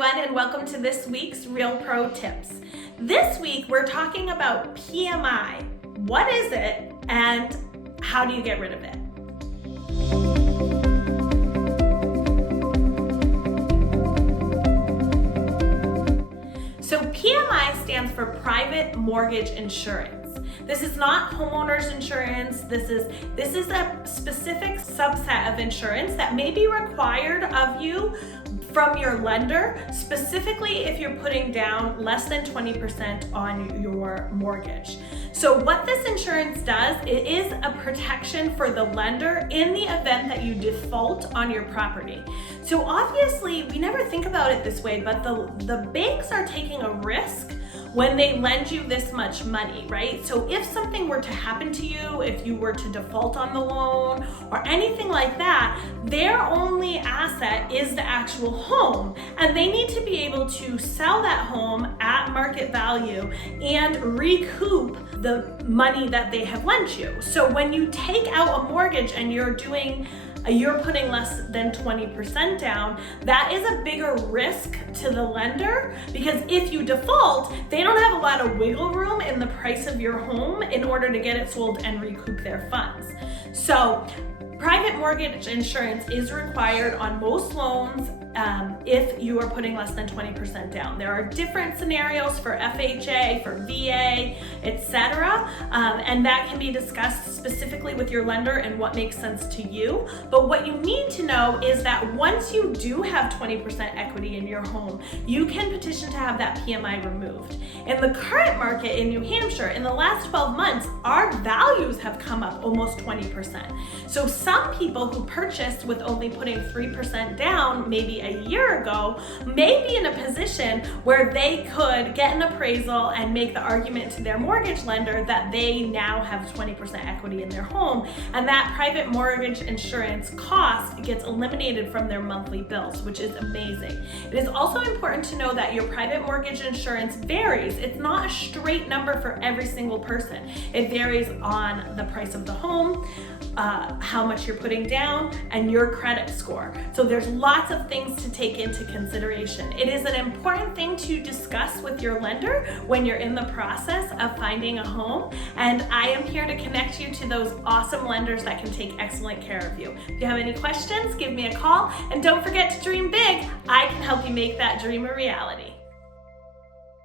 everyone, and welcome to this week's Real Pro Tips. This week we're talking about PMI. What is it and how do you get rid of it? So PMI stands for Private Mortgage Insurance. This is not homeowners insurance. This is a specific subset of insurance that may be required of you from your lender, specifically if you're putting down less than 20% on your mortgage. So what this insurance does, it is a protection for the lender in the event that you default on your property. So obviously, we never think about it this way, but the banks are taking a risk when they lend you this much money, right? So if something were to happen to you, if you were to default on the loan or anything like that, their only asset is the actual home, and they need to be able to sell that home at market value and recoup the money that they have lent you. So when you take out a mortgage and you're putting less than 20% down, that is a bigger risk to the lender, because if you default, they don't have a lot of wiggle room in the price of your home in order to get it sold and recoup their funds. So private mortgage insurance is required on most loans if you are putting less than 20% down. There are different scenarios for FHA, for VA, etc., and that can be discussed specifically with your lender and what makes sense to you. But what you need to know is that once you do have 20% equity in your home, you can petition to have that PMI removed. In the current market in New Hampshire, in the last 12 months, our values have come up almost 20%. So some people who purchased with only putting 3% down maybe a year ago may be in a position where they could get an appraisal and make the argument to their mortgage lender that they now have 20% equity in their home, and that private mortgage insurance cost gets eliminated from their monthly bills, which is amazing. It is also important to know that your private mortgage insurance varies. It's not a straight number for every single person. It varies on the price of the home, how much you're putting down, and your credit score. So there's lots of things to take into consideration. It is an important thing to discuss with your lender when you're in the process of finding a home, and I am here to connect you to those awesome lenders that can take excellent care of you. If you have any questions, give me a call, and don't forget to dream big. I can help you make that dream a reality.